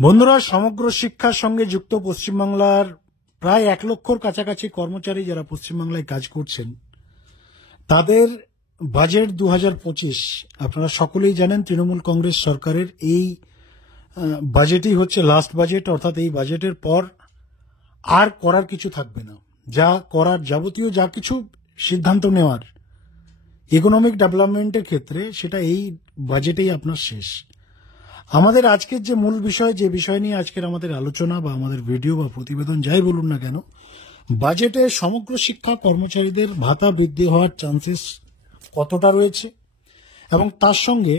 বন্ধুরা, সমগ্র শিক্ষার সঙ্গে যুক্ত পশ্চিমবাংলার প্রায় 1 লক্ষর কাছাকাছি কর্মচারী যারা পশ্চিমবাংলায় কাজ করছেন, তাদের বাজেট 2025 আপনারা সকলেই জানেন তৃণমূল কংগ্রেস সরকারের এই বাজেটই হচ্ছে লাস্ট বাজেট। অর্থাৎ এই বাজেটের পর আর করার কিছু থাকবে না। যা করার যাবতীয় যা কিছু সিদ্ধান্ত নেওয়ার ইকোনমিক ডেভেলপমেন্টের ক্ষেত্রে সেটা এই বাজেটেই আপনার শেষ। আমাদের আজকের যে মূল বিষয়, যে বিষয় নিয়ে আজকের আমাদের আলোচনা বা আমাদের ভিডিও বা প্রতিবেদন যাই বলুন না কেন, বাজেটে সমগ্র শিক্ষা কর্মচারীদের ভাতা বৃদ্ধি হওয়ার চান্সেস কতটা রয়েছে এবং তার সঙ্গে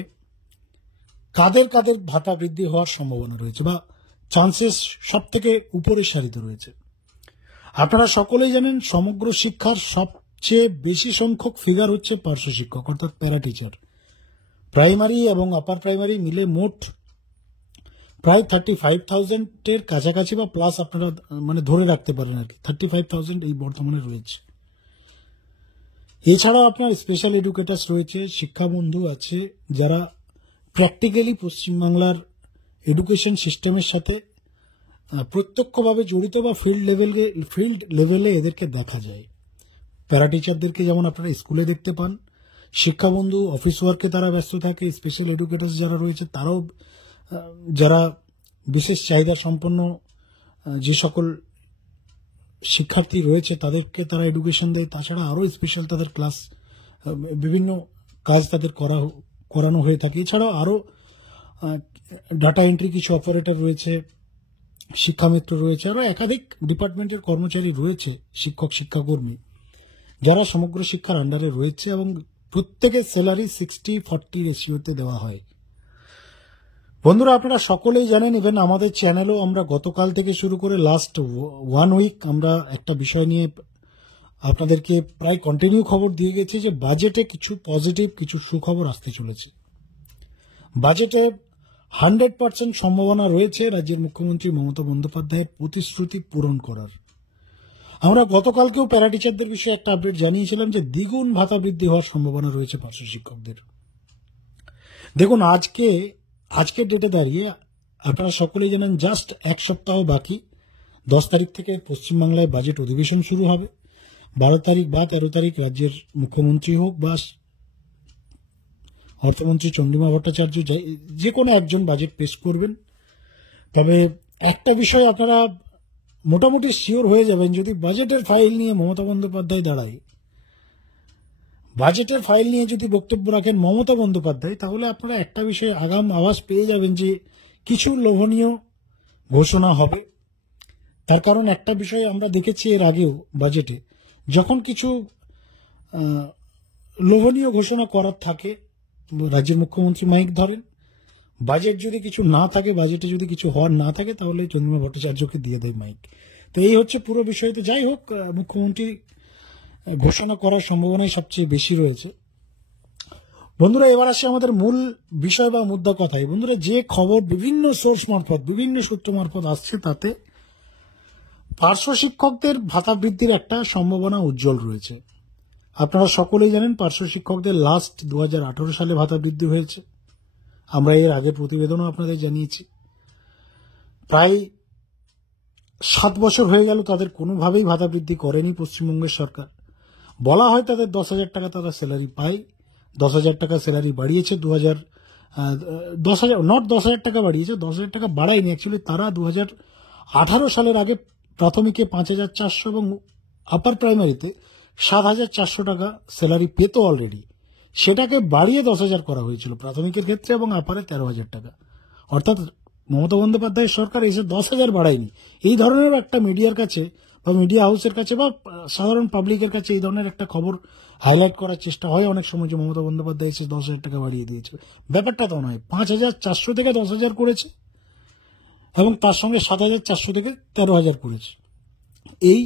কাদের কাদের ভাতা বৃদ্ধি হওয়ার সম্ভাবনা রয়েছে বা চান্সেস সব থেকে উপরের সারিতে রয়েছে। আপনারা সকলেই জানেন সমগ্র শিক্ষার সবচেয়ে বেশি সংখ্যক ফিগার হচ্ছে পার্শ্ব শিক্ষক অর্থাৎ প্যারা টিচার। প্রাইমারি এবং আপার প্রাইমারি মিলে মোট প্রায় 35,000-এর কাছাকাছি বা প্লাস আপনারা ধরে রাখতে পারেন আর কি, 35,000 এই বর্তমানে রয়েছে। এছাড়াও আপনার স্পেশাল এডুকেটার্স রয়েছে, শিক্ষাবন্ধু আছে, যারা প্র্যাকটিক্যালি পশ্চিমবাংলার এডুকেশন সিস্টেমের সাথে প্রত্যক্ষভাবে জড়িত বা ফিল্ড লেভেলে এদেরকে দেখা যায়। প্যারা টিচারদেরকে যেমন আপনারা স্কুলে দেখতে পান, শিক্ষাবন্ধু অফিস ওয়ার্কে তারা ব্যস্ত থাকে, স্পেশাল এডুকেটার্স যারা রয়েছে তারাও যারা বিশেষ চাহিদা সম্পন্ন যে সকল শিক্ষার্থী রয়েছে তাদেরকে তারা এডুকেশন দেয়। তাছাড়া আরও স্পেশাল তাদের ক্লাস বিভিন্ন কাজ তাদের করানো হয়ে থাকে। এছাড়াও আরও ডাটা এন্ট্রি কিছু অপারেটর রয়েছে, শিক্ষামিত্র রয়েছে, আরও একাধিক ডিপার্টমেন্টের কর্মচারী রয়েছে, শিক্ষক শিক্ষাকর্মী, যারা সমগ্র শিক্ষার আন্ডারে রয়েছে এবং প্রত্যেকের স্যালারি 60-40 রেশিওতে দেওয়া হয়। বন্ধুরা, আপনারা সকলেই জানেন, ইভেন আমাদের চ্যানেলও আমরা গতকাল থেকে শুরু করে লাস্ট 1 উইক আমরা একটা বিষয় নিয়ে আপনাদেরকে প্রায় কন্টিনিউ খবর দিয়ে গেছি যে বাজেটে কিছু পজিটিভ কিছু সুখবর আসতে চলেছে। বাজেটে 100% সম্ভাবনা রয়েছে রাজ্যের মুখ্যমন্ত্রী মমতা বন্দ্যোপাধ্যায়ের প্রতিশ্রুতি পূরণ করার। আমরা গতকালকেও প্যারা টিচারদের বিষয়ে একটা আপডেট জানিয়েছিলাম যে দ্বিগুণ ভাতা বৃদ্ধি হওয়ার সম্ভাবনা রয়েছে পার্শ্ব শিক্ষকদের। দেখুন, আজকের ডেটে দাঁড়িয়ে আপনারা সকলেই জানেন জাস্ট 1 সপ্তাহ বাকি। 10 তারিখ থেকে পশ্চিমবাংলায় বাজেট অধিবেশন শুরু হবে। 12 তারিখ বা 13 তারিখ রাজ্যের মুখ্যমন্ত্রী হোক বা অর্থমন্ত্রী চন্দ্রিমা ভট্টাচার্য যে কোনো একজন বাজেট পেশ করবেন। তবে একটা বিষয় আপনারা মোটামুটি শিওর হয়ে যাবেন, যদি বাজেটের ফাইল নিয়ে মমতা বন্দ্যোপাধ্যায় দাঁড়ায়, বাজেটের ফাইল নিয়ে যদি বক্তব্য রাখেন মমতা বন্দ্যোপাধ্যায়, তাহলে আপনারা একটা বিষয়ে আগাম আভাস পেয়ে যাবেন যে কিছু লোভনীয় ঘোষণা হবে। তার কারণ একটা বিষয় আমরা দেখেছি এর আগেও বাজেটে, যখন কিছু লোভনীয় ঘোষণা করার থাকে রাজ্যের মুখ্যমন্ত্রী মাইক ধরেন। বাজেট যদি কিছু না থাকে, বাজেটে যদি কিছু হওয়ার না থাকে, তাহলে চন্দ্রিমা ভট্টাচার্যকে দিয়ে দেয় মাইক। তো এই হচ্ছে পুরো বিষয়। তো যাই হোক, মুখ্যমন্ত্রী ঘোষণা করার সম্ভাবনাই সবচেয়ে বেশি রয়েছে। বন্ধুরা, এবার আসে আমাদের মূল বিষয় বা মুদ্রা কথায়। বন্ধুরা, যে খবর বিভিন্ন সোর্স মারফত, বিভিন্ন সূত্র মারফত আসছে, তাতে পার্শ্ব শিক্ষকদের ভাতা বৃদ্ধির একটা সম্ভাবনা উজ্জ্বল রয়েছে। আপনারা সকলেই জানেন পার্শ্ব শিক্ষকদের লাস্ট 2018 সালে ভাতা বৃদ্ধি হয়েছে। আমরা এর আগের প্রতিবেদনও আপনাদের জানিয়েছি। প্রায় 7 বছর হয়ে গেল তাদের কোনোভাবেই ভাতা বৃদ্ধি করেনি পশ্চিমবঙ্গের সরকার। বলা হয় তাদের 10,000 টাকা তারা স্যালারি পায়, 10,000 টাকা স্যালারি বাড়িয়েছে 10,000 টাকা বাড়িয়েছে, 10,000 টাকা বাড়ায়নি। অ্যাকচুয়ালি তারা 2018 সালের আগে প্রাথমিকে 5,400 এবং আপার প্রাইমারিতে 7,400 টাকা স্যালারি পেত অলরেডি। সেটাকে বাড়িয়ে 10,000 করা হয়েছিল প্রাথমিকের ক্ষেত্রে এবং আপারে 13,000 টাকা। অর্থাৎ মমতা বন্দ্যোপাধ্যায়ের সরকার এসে 10,000 বাড়ায়নি। এই ধরনের একটা মিডিয়ার কাছে বা মিডিয়া হাউসের কাছে বা সাধারণ পাবলিকের কাছে এই ধরনের একটা খবর হাইলাইট করার চেষ্টা হয় অনেক সময় যে মমতা বন্দ্যোপাধ্যায় এসে 10,000 টাকা বাড়িয়ে দিয়েছে। ব্যাপারটা তো নয়, 5,400 থেকে 10,000 করেছে এবং তার সঙ্গে 7,400 থেকে 13,000 করেছে। এই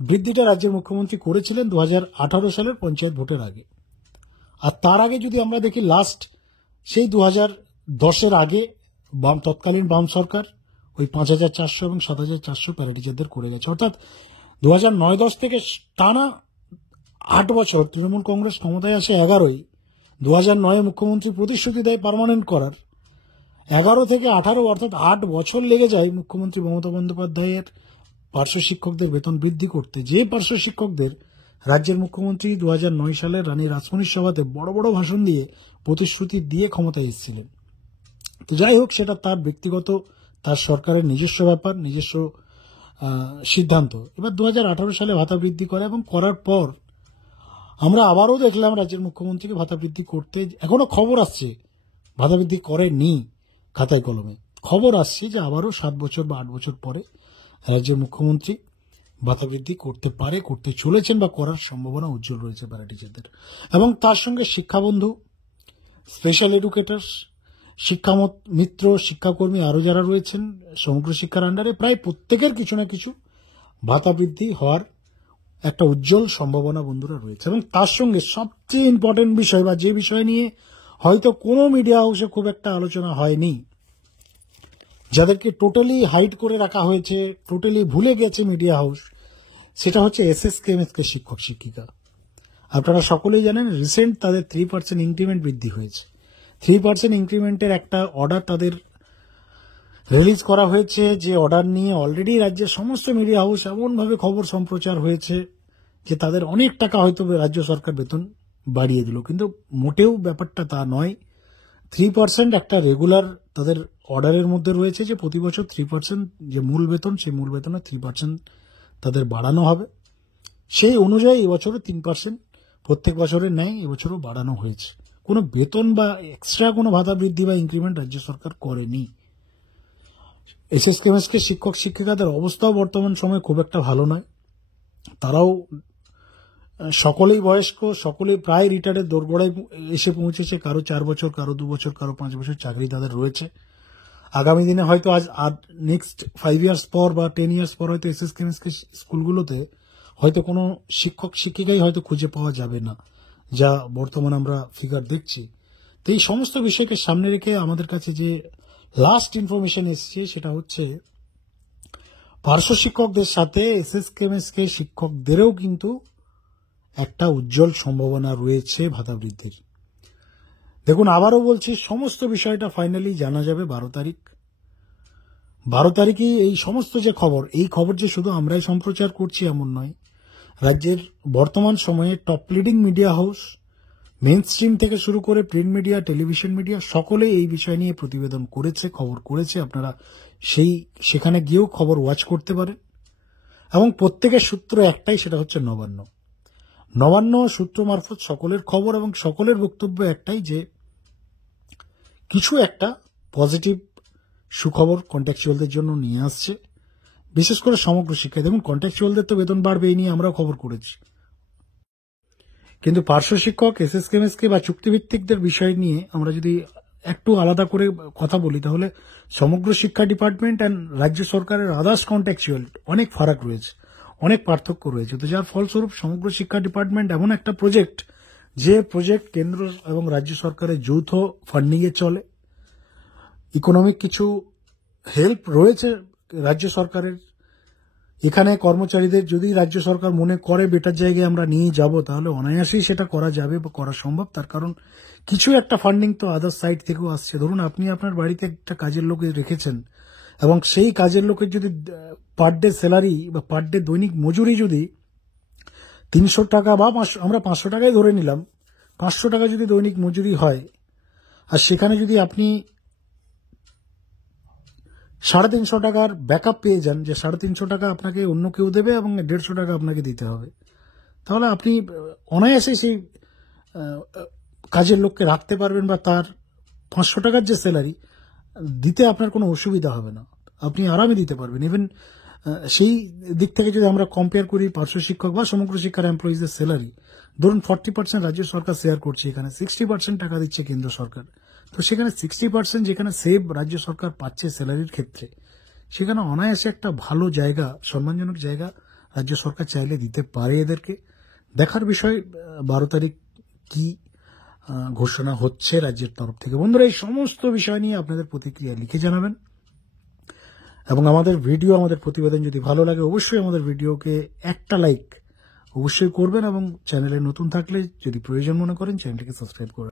বৃদ্ধিটা রাজ্যের মুখ্যমন্ত্রী করেছিলেন 2018 সালের পঞ্চায়েত ভোটের আগে। আর তার আগে যদি আমরা দেখি লাস্ট সেই 2010-এর আগে তৎকালীন বাম সরকার ওই 5,400 এবং 7,400 প্যারা টিচারদের করে গেছে। অর্থাৎ 2009-10 থেকে টানা 8 বছর তৃণমূল কংগ্রেস ক্ষমতায় আসে 11ই। 2009-এ মুখ্যমন্ত্রী প্রতিশ্রুতি দেয় পার্মানেন্ট করার, 11 থেকে 18 অর্থাৎ 8 বছর লেগে যায় মুখ্যমন্ত্রী মমতা বন্দ্যোপাধ্যায়ের পার্শ্ব শিক্ষকদের বেতন বৃদ্ধি করতে, যে পার্শ্ব শিক্ষকদের রাজ্যের মুখ্যমন্ত্রী 2009 সালে রানী রাসমণির সভাতে বড় বড় ভাষণ দিয়ে প্রতিশ্রুতি দিয়ে ক্ষমতায় এসেছিলেন। তো যাই হোক, সেটা তার ব্যক্তিগত, তার সরকারের নিজস্ব ব্যাপার, নিজস্ব সিদ্ধান্ত। এবার 2018 সালে ভাতা বৃদ্ধি করে এবং করার পর আমরা আবারও দেখলাম রাজ্যের মুখ্যমন্ত্রীকে ভাতা বৃদ্ধি করতে, এখনো খবর আসছে ভাতা বৃদ্ধি করেনি খাতায় কলমে, খবর আসছে যে আবারও 7 বছর বা 8 বছর পরে রাজ্যের মুখ্যমন্ত্রী ভাতা বৃদ্ধি করতে পারে, করতে চলেছেন বা করার সম্ভাবনা উজ্জ্বল রয়েছে প্যারা টিচারদের। এবং তার সঙ্গে শিক্ষাবন্ধু, স্পেশাল এডুকেটার্স, শিক্ষা মিত্র, শিক্ষাকর্মী আরও যারা রয়েছেন সমগ্র শিক্ষার আন্ডারে, প্রায় প্রত্যেকের কিছু না কিছু ভাতা বৃদ্ধি হওয়ার একটা উজ্জ্বল সম্ভাবনা বন্ধুরা রয়েছে। এবং তার সঙ্গে সবচেয়ে ইম্পর্টেন্ট বিষয়, বা যে বিষয় নিয়ে হয়তো কোনো মিডিয়া হাউসে খুব একটা আলোচনা হয়নি, যাদেরকে টোটালি হাইড করে রাখা হয়েছে, টোটালি ভুলে গেছে মিডিয়া হাউস, সেটা হচ্ছে এসএসকেএমএসকে শিক্ষক শিক্ষিকা। আপনারা সকলেই জানেন রিসেন্ট তাদের 3% ইনক্রিমেন্ট বৃদ্ধি হয়েছে। 3% ইনক্রিমেন্টের একটা অর্ডার তাদের রিলিজ করা হয়েছে, যে অর্ডার নিয়ে অলরেডি রাজ্যের সমস্ত মিডিয়া হাউস এমনভাবে খবর সম্প্রচার হয়েছে যে তাদের অনেক টাকা হয়তো রাজ্য সরকার বেতন বাড়িয়ে দিল, কিন্তু মোটেও ব্যাপারটা তা নয়। 3% একটা রেগুলার তাদের অর্ডারের মধ্যে রয়েছে যে প্রতি বছর 3% যে মূল বেতন, সেই মূল বেতনে 3% তাদের বাড়ানো হবে। সেই অনুযায়ী এবছরও 3% প্রত্যেক বছরের ন্যায় এবছরও বাড়ানো হয়েছে। কোনো বেতন বা এক্সট্রা কোনো ভাতা বৃদ্ধি বা ইনক্রিমেন্ট রাজ্য সরকার করেনি। এসএসকেএমএসকে শিক্ষক শিক্ষিকাদের অবস্থাও বর্তমান সময়ে খুব একটা ভালো নয়। তারাও সকলেই বয়স্ক, সকলেই প্রায় রিটায়ারের দোরগোড়ায় এসে পৌঁছেছে, কারো 4 বছর, কারো 2 বছর, কারো 5 বছর চাকরি তাদের রয়েছে। আগামী দিনে হয়তো আজ নেক্সট 5 ইয়ার্স পর বা 10 ইয়ার্স পর হয়তো এসএসকেএমএসকে স্কুলগুলোতে হয়তো কোনো শিক্ষক শিক্ষিকাই হয়তো খুঁজে পাওয়া যাবে না, যা বর্তমানে আমরা ফিগার দেখছি। তো এই সমস্ত বিষয়কে সামনে রেখে আমাদের কাছে যে লাস্ট ইনফরমেশন এসছে সেটা হচ্ছে পার্শ্ব শিক্ষকদের সাথে এসএসকেএমএসকে শিক্ষকদেরও কিন্তু একটা উজ্জ্বল সম্ভাবনা রয়েছে ভাতা বৃদ্ধির। দেখুন, আবারও বলছি, সমস্ত বিষয়টা ফাইনালি জানা যাবে 12 তারিখ। 12 তারিখে এই সমস্ত যে খবর, এই খবর যে শুধু আমরাই সম্প্রচার করছি এমন নয়, রাজ্যের বর্তমান সময়ে top leading media house, main stream থেকে শুরু করে প্রিন্ট মিডিয়া, টেলিভিশন মিডিয়া, সকলে এই বিষয় নিয়ে প্রতিবেদন করেছে, খবর করেছে। আপনারা সেখানে গিয়েও খবর ওয়াচ করতে পারেন। এবং প্রত্যেকের সূত্র একটাই, সেটা হচ্ছে নবান্ন সূত্র মারফত সকলের খবর এবং সকলের বক্তব্য একটাই, যে কিছু একটা পজিটিভ সুখবর কন্ট্রাকচুয়ালদের জন্য নিয়ে আসছে, বিশেষ করে সমগ্র শিক্ষায়। দেখুন, কন্ট্রাকচুয়ালদের তো বেতন বাড়বে, এই নিয়ে আমরাও খবর করেছি, কিন্তু পার্শ্ব শিক্ষক, এসএসকেএমএসকে বা চুক্তিভিত্তিকদের বিষয় নিয়ে আমরা যদি একটু আলাদা করে কথা বলি, তাহলে সমগ্র শিক্ষা ডিপার্টমেন্ট অ্যান্ড রাজ্য সরকারের আদার্স কন্ট্রাকচুয়াল অনেক ফারাক রয়েছে, অনেক পার্থক্য রয়েছে। তো যার ফলস্বরূপ সমগ্র শিক্ষা ডিপার্টমেন্ট এমন একটা প্রজেক্ট, যে প্রজেক্ট কেন্দ্র এবং রাজ্য সরকারের যৌথ ফান্ডিংয়ে চলে। ইকোনমিক কিছু হেল্প রয়েছে রাজ্য সরকারের। এখানে কর্মচারীদের যদি রাজ্য সরকার মনে করে বেটার জায়গায় আমরা নিয়ে যাব, তাহলে অনায়াসেই সেটা করা যাবে বা করা সম্ভব। তার কারণ কিছু একটা ফান্ডিং তো আদার সাইড থেকেও আসছে। ধরুন, আপনি আপনার বাড়িতে একটা কাজের লোক রেখেছেন এবং সেই কাজের লোকের যদি পার ডে স্যালারি বা পার ডে দৈনিক মজুরি যদি 300 টাকা বা আমরা 500 টাকায় ধরে নিলাম, 500 টাকা যদি দৈনিক মজুরি হয়, আর সেখানে যদি আপনি 350 টাকার ব্যাকআপ পেয়ে যান, যে 350 টাকা আপনাকে অন্য কেউ দেবে এবং 150 টাকা আপনাকে দিতে হবে, তাহলে আপনি অনায়াসে সেই কাজের লোককে রাখতে পারবেন বা তার 500 টাকার যে স্যালারি দিতে আপনার কোনো অসুবিধা হবে না, আপনি আরামে দিতে পারবেন। ইভেন সেই দিক থেকে যদি আমরা কম্পেয়ার করি পার্শ্ব শিক্ষক বা সমগ্র শিক্ষার এমপ্লয়িজদের স্যালারি, ধরুন 40% রাজ্য সরকার শেয়ার করছে, এখানে 60% টাকা দিচ্ছে কেন্দ্র সরকার। তো সেখানে 60% যেখানে সেভ রাজ্য সরকার পাচ্ছে স্যালারির ক্ষেত্রে, সেখানে অনায়াসে একটা ভালো জায়গা, সম্মানজনক জায়গা রাজ্য সরকার চাইলে দিতে পারে এদেরকে। দেখার বিষয় 12 তারিখ কি ঘোষণা হচ্ছে রাজ্যের তরফ থেকে। বন্ধুরা, এই সমস্ত বিষয় নিয়ে আপনাদের প্রতিক্রিয়া লিখে জানাবেন এবং আমাদের ভিডিও, আমাদের প্রতিবেদন যদি ভালো লাগে অবশ্যই আমাদের ভিডিওকে একটা লাইক অবশ্যই করবেন এবং চ্যানেলে নতুন থাকলে যদি প্রয়োজন মনে করেন চ্যানেলটিকে সাবস্ক্রাইব করবেন।